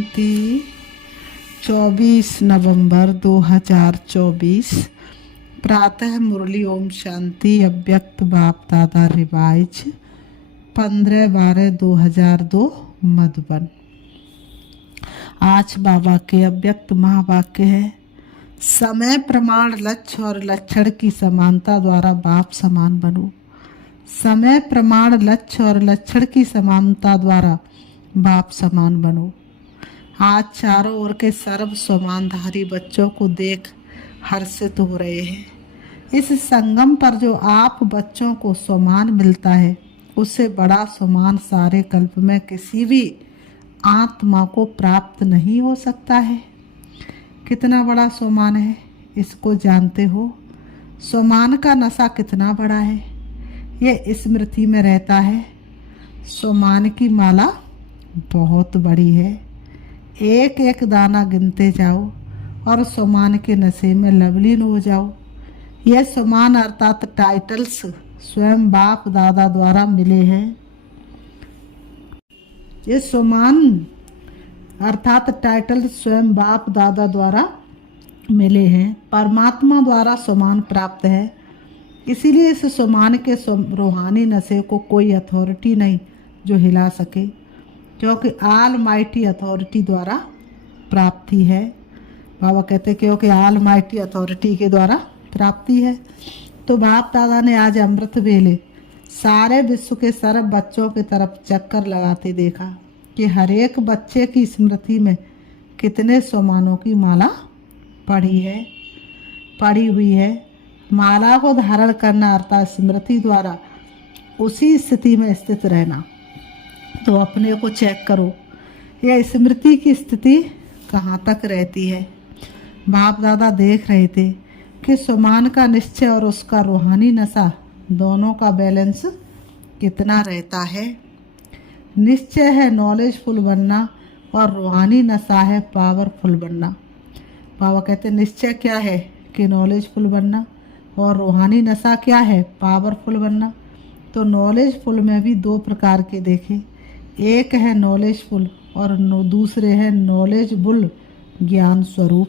शांति 24 नवंबर 2024 प्रातः मुरली ओम शांति अव्यक्त बाप दादा रिवाइज 15/12/2002 मधुबन। आज बाबा के अव्यक्त महावाक्य है, समय प्रमाण लक्ष्य और लक्षण की समानता द्वारा बाप समान बनो। समय प्रमाण लक्ष्य और लक्षण की समानता द्वारा बाप समान बनो। आज चारों ओर के सर्व समानधारी बच्चों को देख हर्षित हो रहे हैं। इस संगम पर जो आप बच्चों को सम्मान मिलता है, उससे बड़ा सम्मान सारे कल्प में किसी भी आत्मा को प्राप्त नहीं हो सकता है। कितना बड़ा सम्मान है, इसको जानते हो? सम्मान का नशा कितना बड़ा है, ये स्मृति में रहता है। सम्मान की माला बहुत बड़ी है, एक एक दाना गिनते जाओ और सम्मान के नशे में लवलीन हो जाओ। यह सम्मान अर्थात टाइटल्स स्वयं बाप दादा द्वारा मिले हैं। ये सम्मान अर्थात टाइटल स्वयं बाप दादा द्वारा मिले हैं। परमात्मा द्वारा सम्मान प्राप्त है, इसीलिए इस सम्मान के रूहानी नशे को कोई अथॉरिटी नहीं जो हिला सके, क्योंकि आल माइटी अथॉरिटी द्वारा प्राप्ति है। बाबा कहते क्योंकि आल माइटी अथॉरिटी के द्वारा प्राप्ति है। तो बाप दादा ने आज अमृत वेले सारे विश्व के सर्व बच्चों की तरफ चक्कर लगाते देखा कि हर एक बच्चे की स्मृति में कितने सम्मानों की माला पड़ी हुई है। माला को धारण करना अर्थात स्मृति द्वारा उसी स्थिति में स्थित रहना। तो अपने को चेक करो, यह स्मृति की स्थिति कहाँ तक रहती है। बाप दादा देख रहे थे कि सम्मान का निश्चय और उसका रूहानी नशा दोनों का बैलेंस कितना रहता है। निश्चय है नॉलेजफुल बनना और रूहानी नशा है पावरफुल बनना। बाबा कहते निश्चय क्या है कि नॉलेजफुल बनना, और रूहानी नशा क्या है, पावरफुल बनना। तो नॉलेजफुल में भी दो प्रकार के देखे, एक है नॉलेजफुल और दूसरे है नॉलेजबुल ज्ञान स्वरूप।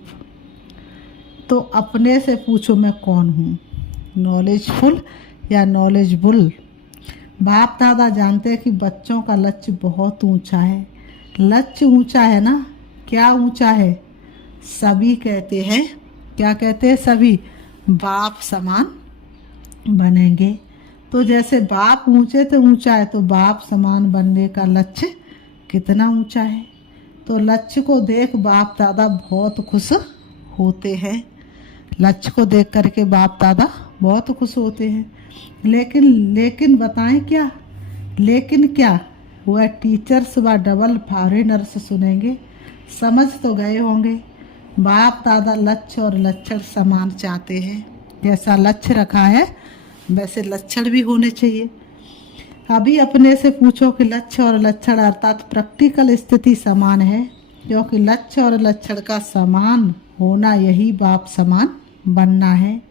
तो अपने से पूछो मैं कौन हूँ, नॉलेजफुल या नॉलेजबुल। बाप दादा जानते हैं कि बच्चों का लक्ष्य बहुत ऊंचा है। लक्ष्य ऊंचा है ना, क्या ऊंचा है? सभी कहते हैं, क्या कहते हैं? सभी बाप समान बनेंगे। तो जैसे बाप ऊंचे तो ऊंचा है, तो बाप समान बनने का लक्ष्य कितना ऊंचा है। तो लक्ष्य को देख बाप दादा बहुत खुश होते हैं। लक्ष्य को देख करके बाप दादा बहुत खुश होते हैं। लेकिन बताएं क्या? लेकिन क्या? वह टीचर्स व डबल फॉरेनर्स सुनेंगे? समझ तो गए होंगे। बाप दादा लक्ष्य और लक्षण समान चाहते हैं। जैसा लक्ष्य रखा है वैसे लक्षण भी होने चाहिए। अभी अपने से पूछो कि लक्ष्य और लक्षण अर्थात प्रैक्टिकल स्थिति समान है, क्योंकि लक्ष्य और लक्षण का समान होना यही बाप समान बनना है।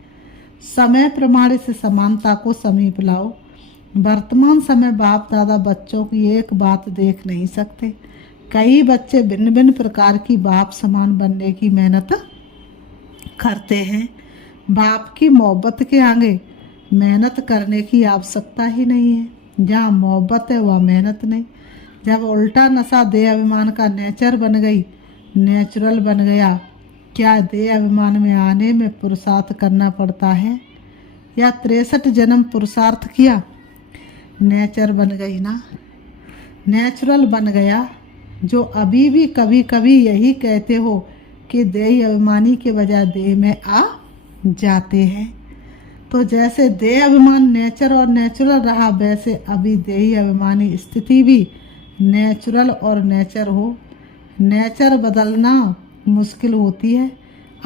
समय प्रमाण से समानता को समीप लाओ। वर्तमान समय बाप दादा बच्चों की एक बात देख नहीं सकते। कई बच्चे भिन्न भिन्न प्रकार की बाप समान बनने की मेहनत करते हैं। बाप की मोहब्बत के आगे मेहनत करने की आवश्यकता ही नहीं है। जहाँ मोहब्बत है वहाँ मेहनत नहीं। जब उल्टा नशा देह अभिमान का नेचुरल बन गया, क्या देह अभिमान में आने में पुरुषार्थ करना पड़ता है या 63 जन्म पुरुषार्थ किया? नेचर बन गई ना, नेचुरल बन गया। जो अभी भी कभी कभी यही कहते हो कि देह अभिमानी के बजाय देह में आ जाते हैं। तो जैसे देह अभिमान नेचर और नेचुरल रहा, वैसे अभी देही अभिमानी स्थिति भी नेचुरल और नेचर हो। नेचर बदलना मुश्किल होती है।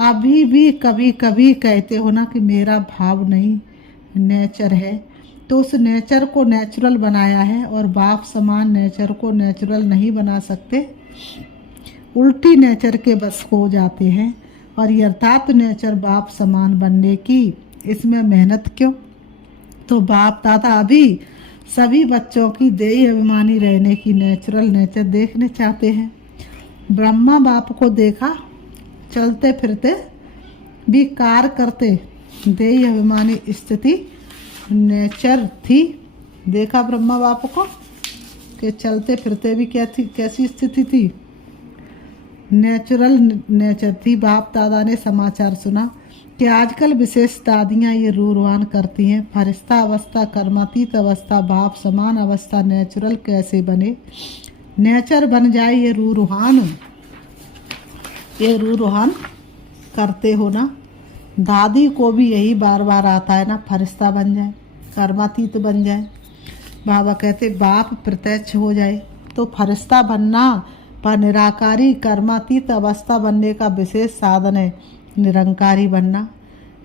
अभी भी कभी कभी कहते हो ना कि मेरा भाव नहीं, नेचर है। तो उस नेचर को नेचुरल बनाया है, और बाप समान नेचर को नेचुरल नहीं बना सकते। उल्टी नेचर के बस हो जाते हैं। और यथार्थ नेचर बाप समान बनने की, इसमें मेहनत क्यों? तो बाप दादा अभी सभी बच्चों की देही अभिमानी रहने की नेचुरल नेचर देखने चाहते हैं। ब्रह्मा बाप को देखा चलते फिरते भी कार्य करते, देह अभिमानी स्थिति नेचर थी। देखा ब्रह्मा बाप को कि चलते फिरते भी क्या थी, कैसी स्थिति थी, नेचुरल नेचर थी। बाप दादा ने समाचार सुना कि आजकल विशेष दादियाँ ये रूरवान करती हैं, फरिश्ता अवस्था, कर्मातीत अवस्था, बाप समान अवस्था नेचुरल कैसे बने, नेचर बन जाए। ये रूरवान करते हो ना। दादी को भी यही बार बार आता है ना, फरिश्ता बन जाए, कर्मातीत बन जाए। बाबा कहते बाप प्रत्यक्ष हो जाए तो फरिश्ता बनना पर निराकारी कर्मातीत अवस्था बनने का विशेष साधन है निरंकारी बनना।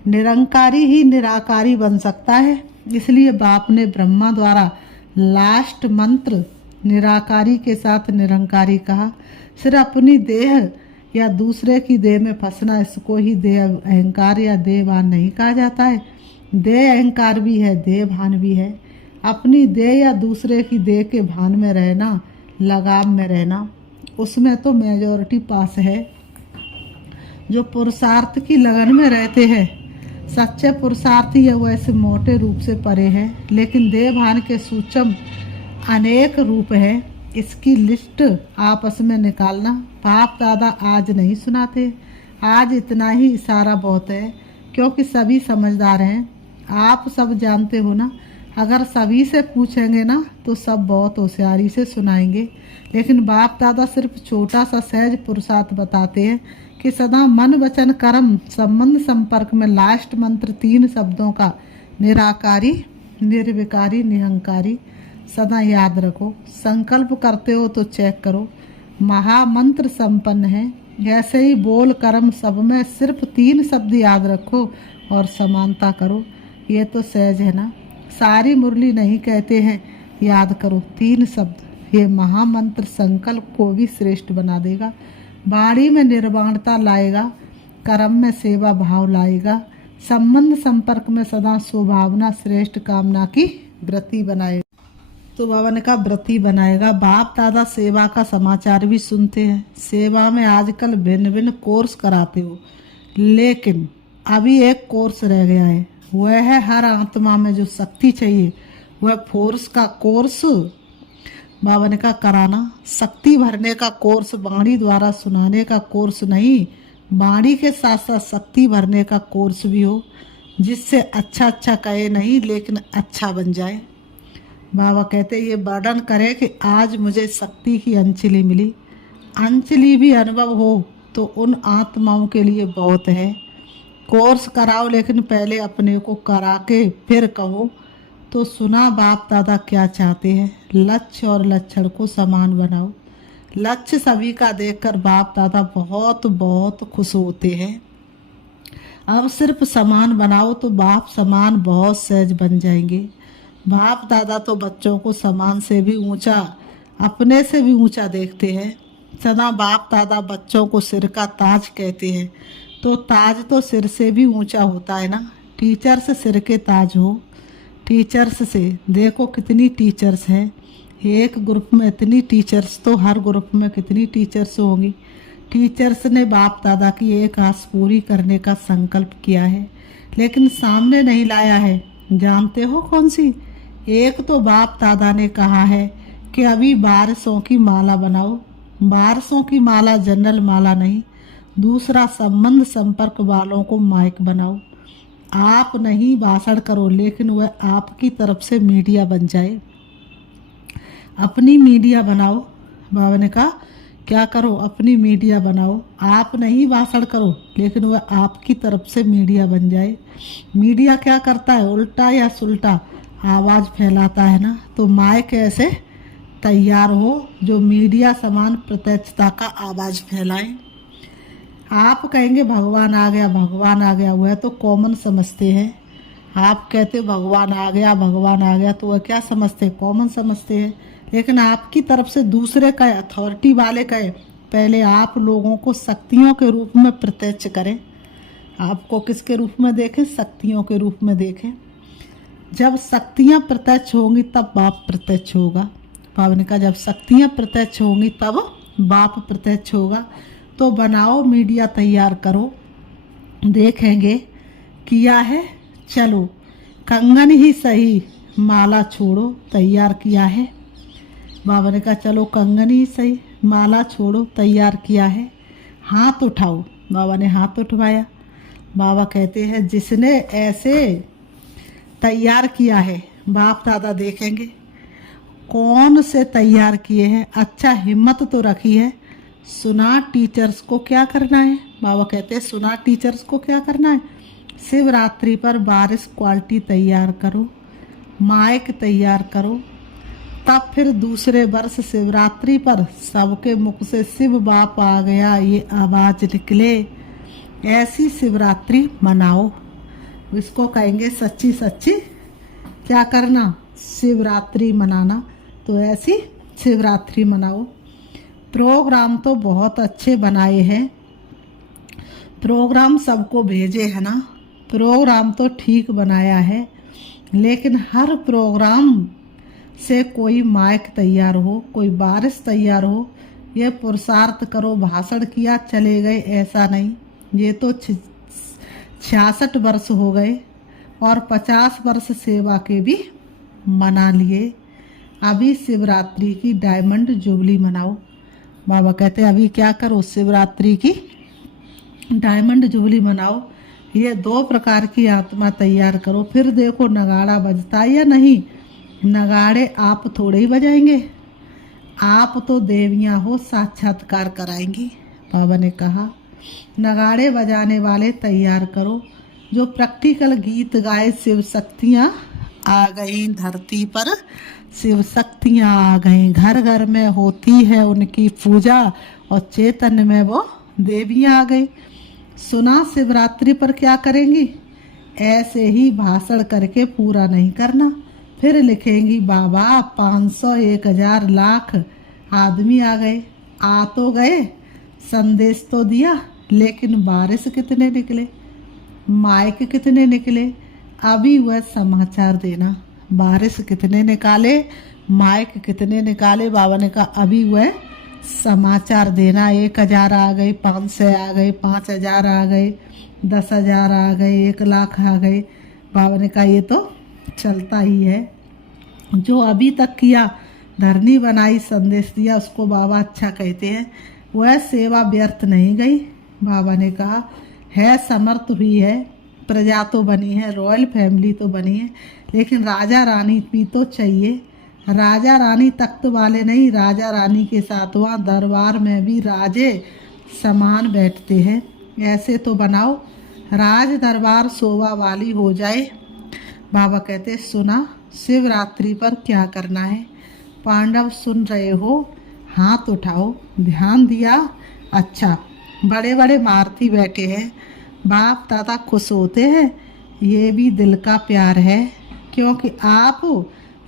निरंकारी ही निराकारी बन सकता है। इसलिए बाप ने ब्रह्मा द्वारा लास्ट मंत्र निराकारी के साथ निरंकारी कहा। सिर्फ अपनी देह या दूसरे की देह में फंसना, इसको ही देह अहंकार या देहभान नहीं कहा जाता है। देह अहंकार भी है, देह भान भी है। अपनी देह या दूसरे की देह के भान में रहना, लगाव में रहना, उसमें तो मेजॉरिटी पास है। जो पुरुषार्थ की लगन में रहते हैं, सच्चे पुरुषार्थी है, वैसे मोटे रूप से परे है। लेकिन देह भान के सूक्ष्म अनेक रूप है, इसकी लिस्ट आपस में निकालना। बाप दादा आज नहीं सुनाते, आज इतना ही इशारा बहुत है, क्योंकि सभी समझदार हैं। आप सब जानते हो ना, अगर सभी से पूछेंगे ना तो सब बहुत होशियारी से सुनाएंगे। लेकिन बाप दादा सिर्फ छोटा सा सहज पुरुषार्थ बताते हैं कि सदा मन वचन कर्म संबंध संपर्क में लास्ट मंत्र 3 शब्दों का निराकारी, निर्विकारी, निहंकारी सदा याद रखो। संकल्प करते हो तो चेक करो, महामंत्र संपन्न है। ऐसे ही बोल कर्म सब में सिर्फ 3 शब्द याद रखो और समानता करो। ये तो सहज है ना। सारी मुरली नहीं कहते हैं याद करो 3 शब्द। ये महामंत्र संकल्प को भी श्रेष्ठ बना देगा, वाणी में निर्वाणता लाएगा, कर्म में सेवा भाव लाएगा, संबंध संपर्क में सदा स्वभावना श्रेष्ठ कामना की वृत्ति बनाएगा। तो बाबा ने कहा वृत्ति बनाएगा। बाप दादा सेवा का समाचार भी सुनते हैं। सेवा में आजकल भिन्न भिन्न कोर्स कराते हो, लेकिन अभी एक कोर्स रह गया है, वह है हर आत्मा में जो शक्ति चाहिए, वह फोर्स का कोर्स बाबा ने कहा कराना। शक्ति भरने का कोर्स, वाणी द्वारा सुनाने का कोर्स नहीं, वाणी के साथ साथ शक्ति भरने का कोर्स भी हो, जिससे अच्छा कहे नहीं लेकिन अच्छा बन जाए। बाबा कहते ये वर्णन करे कि आज मुझे शक्ति की अंजलि मिली। अंजलि भी अनुभव हो तो उन आत्माओं के लिए बहुत है। कोर्स कराओ, लेकिन पहले अपने को करा के फिर कहो। तो सुना बाप दादा क्या चाहते हैं, लक्ष्य और लक्षण को समान बनाओ। लक्ष्य सभी का देखकर बाप दादा बहुत बहुत खुश होते हैं। अब सिर्फ समान बनाओ तो बाप समान बहुत सहज बन जाएंगे। बाप दादा तो बच्चों को समान से भी ऊंचा, अपने से भी ऊंचा देखते हैं। सदा बाप दादा बच्चों को सिर का ताज कहते हैं, तो ताज तो सिर से भी ऊंचा होता है ना। टीचर्स सिर के ताज हो। टीचर्स से देखो कितनी टीचर्स हैं, एक ग्रुप में इतनी टीचर्स, तो हर ग्रुप में कितनी टीचर्स होंगी। टीचर्स ने बाप दादा की एक आस पूरी करने का संकल्प किया है, लेकिन सामने नहीं लाया है। जानते हो कौन सी? एक तो बाप दादा ने कहा है कि अभी 1200 की माला बनाओ। 1200 की माला जनरल माला नहीं। दूसरा, संबंध संपर्क वालों को माइक बनाओ। आप नहीं भाषण करो, लेकिन वह आपकी तरफ से मीडिया बन जाए। अपनी मीडिया बनाओ। बाबा ने कहा क्या करो? अपनी मीडिया बनाओ। आप नहीं भाषण करो, लेकिन वह आपकी तरफ से मीडिया बन जाए। मीडिया क्या करता है? उल्टा या सुल्टा आवाज़ फैलाता है ना। तो माइक ऐसे तैयार हो जो मीडिया समान प्रत्यक्षता का आवाज़ फैलाए। आप कहेंगे भगवान आ गया, भगवान आ गया, वह तो कॉमन समझते हैं। आप कहते भगवान आ गया, भगवान आ गया, तो वह क्या समझते? कॉमन समझते हैं। लेकिन आपकी तरफ से दूसरे कहे, अथॉरिटी वाले कहे, पहले आप लोगों को शक्तियों के रूप में प्रत्यक्ष करें। आपको किसके रूप में देखें? शक्तियों के रूप में देखें। जब शक्तियाँ प्रत्यक्ष होंगी तब बाप प्रत्यक्ष होगा। बाबा ने कहा जब शक्तियाँ प्रत्यक्ष होंगी तब बाप प्रत्यक्ष होगा। तो बनाओ, मीडिया तैयार करो, देखेंगे किया है। चलो कंगन ही सही, माला छोड़ो, तैयार किया है। बाबा ने कहा चलो कंगन ही सही, माला छोड़ो, तैयार किया है। हाथ उठाओ। बाबा ने हाथ उठवाया। बाबा कहते हैं जिसने ऐसे तैयार किया है, बाप दादा देखेंगे कौन से तैयार किए हैं। अच्छा हिम्मत तो रखी है। सुना टीचर्स को क्या करना है। बाबा कहते हैं सुना टीचर्स को क्या करना है। शिवरात्रि पर बारिश क्वालिटी तैयार करो, माइक तैयार करो, तब फिर दूसरे वर्ष शिवरात्रि पर सबके मुख से शिव बाप आ गया ये आवाज निकले। ऐसी शिवरात्रि मनाओ। इसको कहेंगे सच्ची सच्ची क्या करना, शिवरात्रि मनाना। तो ऐसी शिवरात्रि मनाओ। प्रोग्राम तो बहुत अच्छे बनाए हैं, प्रोग्राम सबको भेजे है ना, प्रोग्राम तो ठीक बनाया है, लेकिन हर प्रोग्राम से कोई माइक तैयार हो, कोई बारिश तैयार हो, ये पुरुषार्थ करो, भाषण किया चले गए, ऐसा नहीं। ये तो 66 वर्ष हो गए और 50 वर्ष सेवा के भी मना लिए। अभी शिवरात्रि की डायमंड जुबली मनाओ। बाबा कहते हैं अभी क्या करो, शिवरात्रि की डायमंड जुबली मनाओ। ये 2 प्रकार की आत्मा तैयार करो। फिर देखो नगाड़ा बजता या नहीं। नगाड़े आप थोड़े ही बजाएंगे, आप तो देवियां हो, साक्षात्कार कराएंगी। बाबा ने कहा नगाड़े बजाने वाले तैयार करो, जो प्रैक्टिकल गीत गाए। शिव शक्तियाँ आ गई धरती पर, शिव शक्तियाँ आ गई। घर घर में होती है उनकी पूजा और चेतन में वो देवियाँ आ गई। सुना शिवरात्रि पर क्या करेंगी। ऐसे ही भाषण करके पूरा नहीं करना। फिर लिखेंगी बाबा 500 1000 लाख आदमी आ गए। आ तो गए, संदेश तो दिया, लेकिन बारिश कितने निकले, माइक कितने निकले। अभी वह समाचार देना, बारिश कितने निकाले, माइक कितने निकाले। बाबा ने कहा अभी वह समाचार देना। 1000 आ गए, 500 आ गए, 5000 आ गए, 10,000 आ गए, 1 लाख आ गए। बाबा ने कहा ये तो चलता ही है। जो अभी तक किया, धरनी बनाई, संदेश दिया, उसको बाबा अच्छा कहते हैं। वह सेवा व्यर्थ नहीं गई। बाबा ने कहा है समर्थ भी है, प्रजा तो बनी है, रॉयल फैमिली तो बनी है, लेकिन राजा रानी भी तो चाहिए। राजा रानी तख्त वाले नहीं, राजा रानी के साथ वहाँ दरबार में भी राजे समान बैठते हैं। ऐसे तो बनाओ राज दरबार शोभा वाली हो जाए। बाबा कहते सुना शिवरात्रि पर क्या करना है। पांडव सुन रहे हो, हाथ उठाओ, ध्यान दिया। अच्छा बड़े बड़े मारती बैठे हैं, बाप दादा खुश होते हैं। ये भी दिल का प्यार है, क्योंकि आप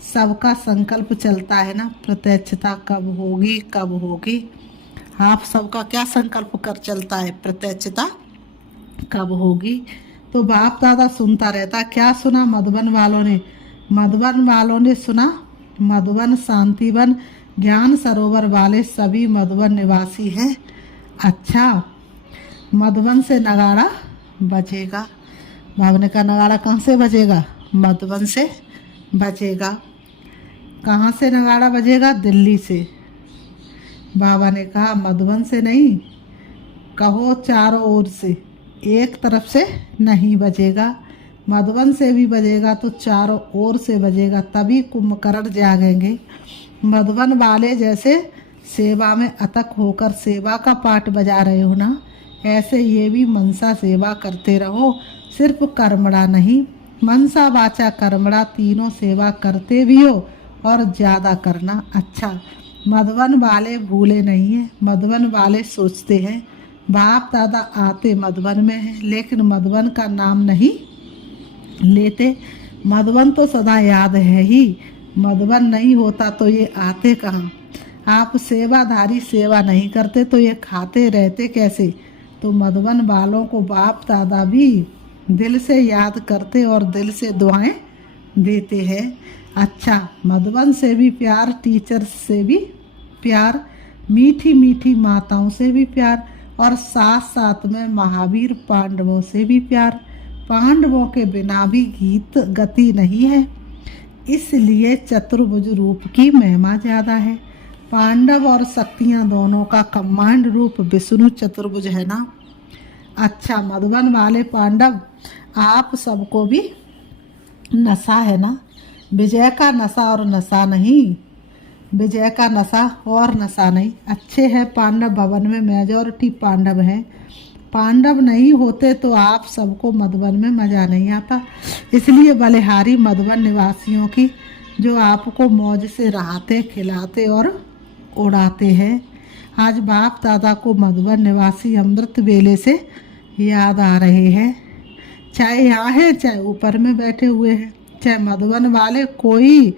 सबका संकल्प चलता है ना, प्रत्यक्षता कब होगी कब होगी। आप सबका क्या संकल्प कर चलता है, प्रत्यक्षता कब होगी। तो बाप दादा सुनता रहता। क्या सुना मधुबन वालों ने, मधुबन वालों ने सुना। मधुबन शांतिवन ज्ञान सरोवर वाले सभी मधुबन निवासी हैं। अच्छा मधुबन से नगाड़ा बजेगा। बाबा ने कहा नगाड़ा कहाँ से बजेगा, मधुबन से बजेगा। कहाँ से नगाड़ा बजेगा, दिल्ली से। बाबा ने कहा मधुबन से नहीं, कहो चारों ओर से, एक तरफ से नहीं बजेगा। मधुबन से भी बजेगा तो चारों ओर से बजेगा, तभी कुंभकर्ण जागेंगे। मधुबन वाले जैसे सेवा में अतक होकर सेवा का पाठ बजा रहे हो ना, ऐसे ये भी मनसा सेवा करते रहो। सिर्फ कर्मड़ा नहीं, मनसा वाचा कर्मड़ा तीनों सेवा करते भी हो और ज़्यादा करना। अच्छा मधुबन वाले भूले नहीं हैं, मधुबन वाले सोचते हैं बाप दादा आते मधुबन में हैं, लेकिन मधुबन का नाम नहीं लेते। मधुबन तो सदा याद है ही, मधुबन नहीं होता तो ये आते कहाँ। आप सेवाधारी सेवा नहीं करते तो ये खाते रहते कैसे। तो मधुबन वालों को बाप दादा भी दिल से याद करते और दिल से दुआएं देते हैं। अच्छा मधुबन से भी प्यार, टीचर्स से भी प्यार, मीठी मीठी माताओं से भी प्यार और साथ साथ में महावीर पांडवों से भी प्यार। पांडवों के बिना भी गीत गति नहीं है, इसलिए चतुर्भुज रूप की महिमा ज़्यादा है। पांडव और शक्तियाँ दोनों का कमांड रूप विष्णु चतुर्भुज है ना। अच्छा मधुबन वाले पांडव, आप सबको भी नशा है ना। विजय का नशा और नशा नहीं, विजय का नशा और नशा नहीं। अच्छे हैं पांडव भवन में मेजॉरिटी पांडव हैं। पांडव नहीं होते तो आप सबको मधुबन में मज़ा नहीं आता। इसलिए बलिहारी मधुबन निवासियों की जो आपको मौज से रहते खिलाते और उड़ाते हैं। आज बाप दादा को मधुबन निवासी अमृत वेले से याद आ रहे हैं। चाहे यहाँ है, चाहे ऊपर में बैठे हुए हैं, चाहे मधुबन वाले कोई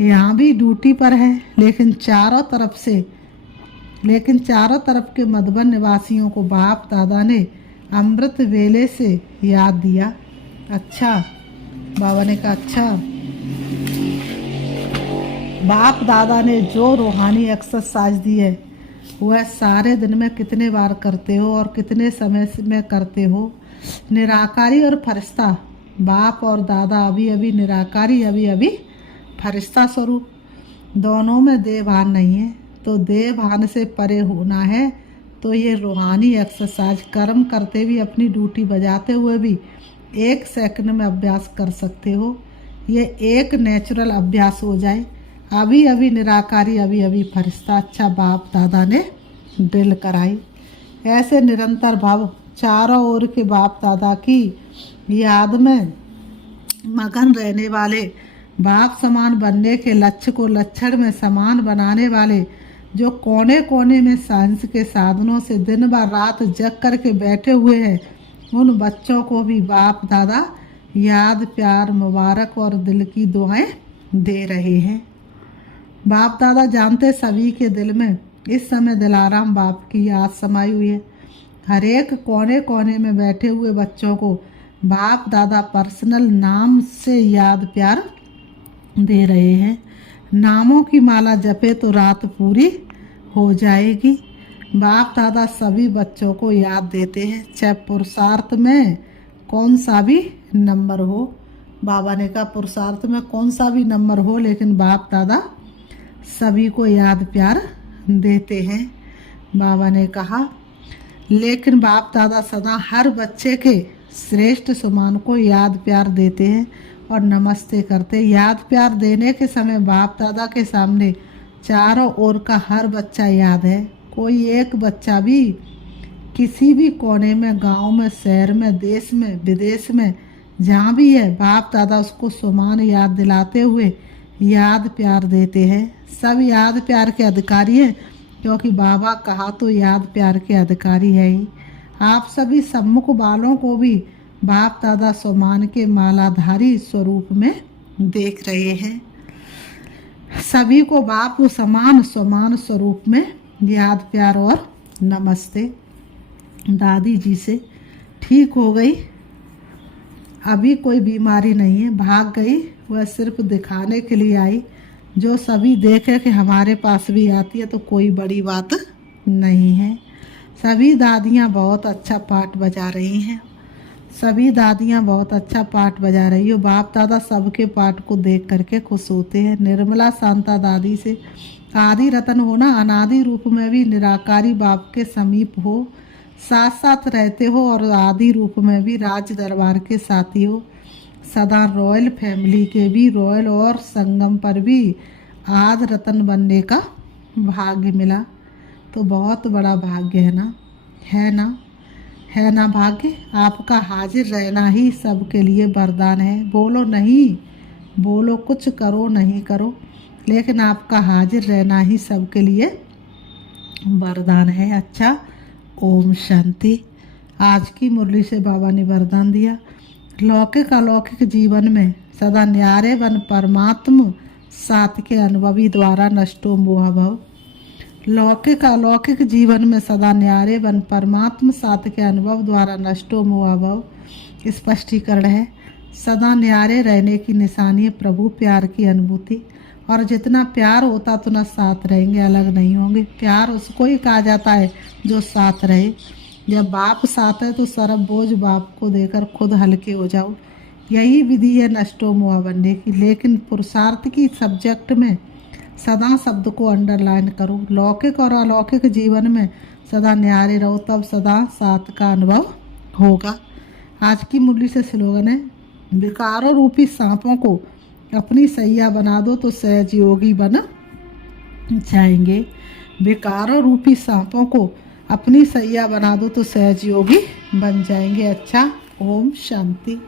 यहाँ भी ड्यूटी पर है, लेकिन चारों तरफ के मधुबन निवासियों को बाप दादा ने अमृत वेले से याद दिया। अच्छा बाबा ने कहा, अच्छा बाप दादा ने जो रूहानी एक्सरसाइज दी है वह सारे दिन में कितने बार करते हो और कितने समय में करते हो। निराकारी और फरिश्ता, बाप और दादा अभी अभी निराकारी, अभी अभी फरिश्ता स्वरूप, दोनों में देवभान नहीं है। तो देवभान से परे होना है तो ये रूहानी एक्सरसाइज कर्म करते भी, अपनी ड्यूटी बजाते हुए भी 1 सेकंड में अभ्यास कर सकते हो। ये एक नेचुरल अभ्यास हो जाए। अभी अभी निराकारी, अभी अभी फरिश्ता। अच्छा बाप दादा ने ड्रिल कराई। ऐसे निरंतर भाव चारों ओर के बाप दादा की याद में मगन रहने वाले, बाप समान बनने के लक्ष्य को लक्षण में समान बनाने वाले, जो कोने कोने में साइंस के साधनों से दिन भर रात जग करके बैठे हुए हैं, उन बच्चों को भी बाप दादा याद, प्यार, मुबारक और दिल की दुआएं दे रहे हैं। बाप दादा जानते सभी के दिल में इस समय दिलाराम बाप की याद समाई हुई है। हर एक कोने कोने में बैठे हुए बच्चों को बाप दादा पर्सनल नाम से याद, प्यार दे रहे हैं। नामों की माला जपे तो रात पूरी हो जाएगी। बाप दादा सभी बच्चों को याद देते हैं, चाहे पुरुषार्थ में कौन सा भी नंबर हो। बाबा ने कहा पुरुषार्थ में कौन सा भी नंबर हो, लेकिन बाप दादा सभी को याद प्यार देते हैं। बाबा ने कहा लेकिन बाप दादा सदा हर बच्चे के श्रेष्ठ समान को याद प्यार देते हैं और नमस्ते करते। याद प्यार देने के समय बाप दादा के सामने चारों ओर का हर बच्चा याद है। कोई एक बच्चा भी किसी भी कोने में, गांव में, शहर में, देश में, विदेश में, जहाँ भी है, बाप दादा उसको समान याद दिलाते हुए याद प्यार देते हैं। सब याद प्यार के अधिकारी हैं, क्योंकि बाबा कहा तो याद प्यार के अधिकारी है ही। आप सभी सम्मुख वालों को भी बाप दादा समान के मालाधारी स्वरूप में देख रहे हैं। सभी को बाप समान स्वरूप में याद प्यार और नमस्ते। दादी जी से ठीक हो गई, अभी कोई बीमारी नहीं है, भाग गई। वह सिर्फ दिखाने के लिए आई। जो सभी देखे कि हमारे पास भी आती है तो कोई बड़ी बात नहीं है। सभी दादियाँ बहुत अच्छा पाठ बजा रही हैं, सभी दादियाँ बहुत अच्छा पाठ बजा रही हो। बाप दादा सबके पाठ को देख करके खुश होते हैं। निर्मला शांता दादी से आदि रतन होना, अनादि रूप में भी निराकारी बाप के समीप हो, साथ साथ रहते हो और आदि रूप में भी राज दरबार के साथी हो। सदा रॉयल फैमिली के भी रॉयल और संगम पर भी आद रतन बनने का भाग्य मिला। तो बहुत बड़ा भाग्य है ना, है ना, है ना भाग्य। आपका हाजिर रहना ही सबके लिए वरदान है। बोलो नहीं, बोलो कुछ करो नहीं करो, लेकिन आपका हाजिर रहना ही सबके लिए वरदान है। अच्छा ओम शांति। आज की मुरली से बाबा ने वरदान दिया, लौकिक अलौकिक जीवन में सदा न्यारे बन परमात्म साथ के अनुभवी द्वारा नष्टो मोह भव। लौकिक अलौकिक जीवन में सदा न्यारे बन परमात्म साथ के अनुभव द्वारा नष्टो मोह भव। स्पष्टीकरण है, सदा न्यारे रहने की निशानी प्रभु प्यार की अनुभूति और जितना प्यार होता उतना साथ रहेंगे, अलग नहीं होंगे। प्यार उसको ही कहा जाता है जो साथ रहे। जब बाप साथ है तो सारा बोझ बाप को देकर खुद हल्के हो जाओ। यही विधि है नष्टो मोह बनने की। लेकिन पुरुषार्थ की सब्जेक्ट में सदा शब्द को अंडरलाइन करो। लौकिक और अलौकिक जीवन में सदा न्यारे रहो, तब सदा साथ का अनुभव होगा। आज की मुरली से स्लोगन है, विकारों रूपी सांपों को अपनी सैया बना दो तो सहज योगी बन जाएंगे। विकारों रूपी सांपों को अपनी सैया बना दो तो सहज योगी बन जाएंगे। अच्छा, ओम शांति।